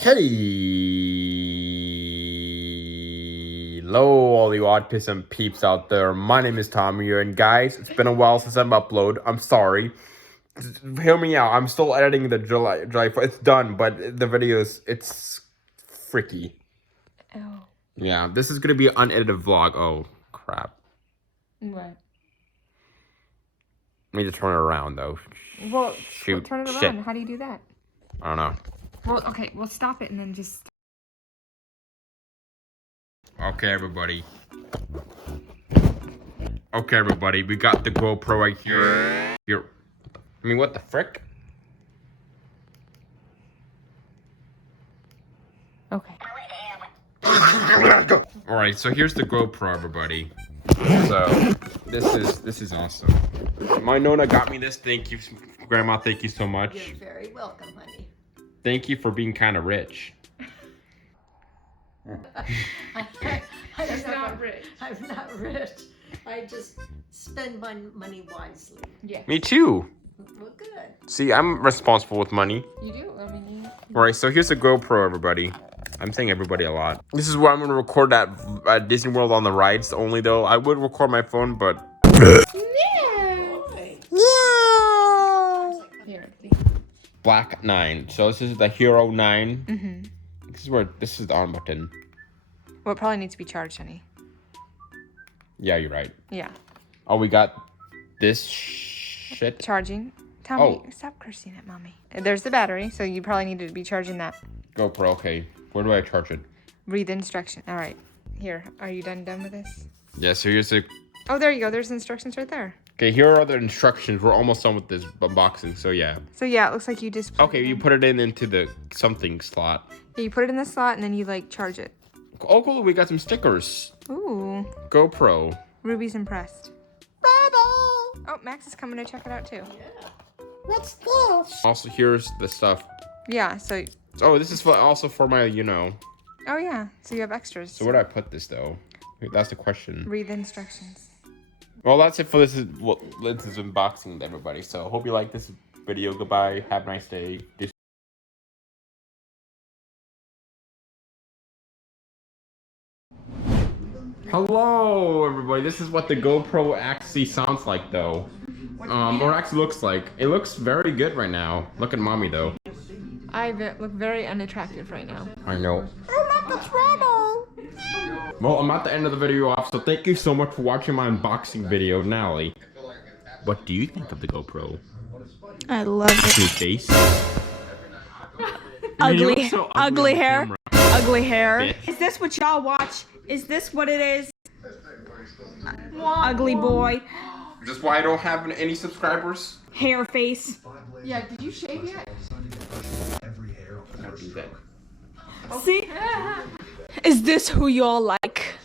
Hello, all you autism peeps out there. My name is Tommy, and guys, it's been a while since I've uploaded. I'm sorry. Hear me out. I'm still editing the July. It's done, but the videos, it's freaky. Oh. Yeah, this is gonna be an unedited vlog. Oh crap. What? I need to turn it around though. Well, Shoot. turn it around. Shit. How do you do that? I don't know. Well, okay. Well, stop it and then just. Okay, everybody. Okay, everybody. We got the GoPro right here. Here. I mean, what the frick? Okay. All right, so here's the GoPro, everybody. So this is awesome. My Nona got me this. Thank you, Grandma. Thank you so much. You're very welcome, honey. Thank you for being kind of rich. That's not rich. I'm not rich. I just spend my money wisely. Yeah. Me too. Well, good. See, I'm responsible with money. You do. I mean, you. All right, so here's the GoPro, everybody. I'm saying everybody a lot. This is where I'm gonna record at Disney World on the rides only, though. I would record my phone, but. Yeah. Here. Black 9. So this is the Hero 9. Mm-hmm. This is the on button. Well, it probably needs to be charged, honey. Yeah, you're right. Yeah. Oh, we got this shit. Charging. Tommy, stop cursing at mommy. There's the battery, so you probably need to be charging that. GoPro, okay. Where do I charge it? Read the instruction. All right. Here. Are you done with this? Yeah, so here's the... Oh, there you go. There's the instructions right there. Okay, here are the instructions. We're almost done with this unboxing, so yeah. So yeah, it looks like you just. Okay, you put it into the something slot. Yeah, you put it in the slot and then you like charge it. Oh, cool. We got some stickers. Ooh. GoPro. Ruby's impressed. Oh, Max is coming to check it out too. What's this? Also, here's the stuff. Yeah, so. Oh, this is also for my, you know. Oh, yeah. So you have extras. So where do I put this, though? That's the question. Read the instructions. Well, that's it for this unboxing, everybody. So, hope you like this video. Goodbye. Have a nice day. Hello, everybody. This is what the GoPro actually sounds like, though. Or actually looks like. It looks very good right now. Look at mommy, though. I look very unattractive right now. I know. I'm not the trouble. Well, I'm at the end of the video off, so thank you so much for watching my unboxing video. Natalie, what do you think of the GoPro? I love it. Your face? Ugly, so ugly on hair. camera. Ugly hair. Bitch. Is this what y'all watch? Is this what it is? Ugly boy. Just why I don't have any subscribers? Hair face. Yeah, did you shave yet? I do that. See? Is this who y'all like?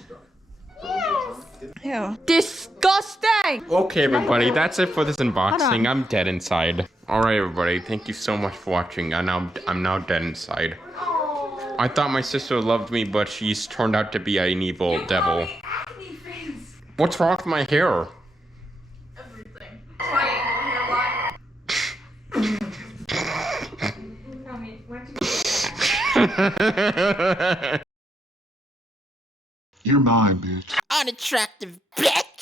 Ew. Disgusting! Okay, everybody, that's it for this unboxing. I'm dead inside. Alright, everybody, thank you so much for watching. I'm now dead inside. I thought my sister loved me, but she's turned out to be an evil devil. What's wrong with my hair? You're mine, bitch. Unattractive bitch.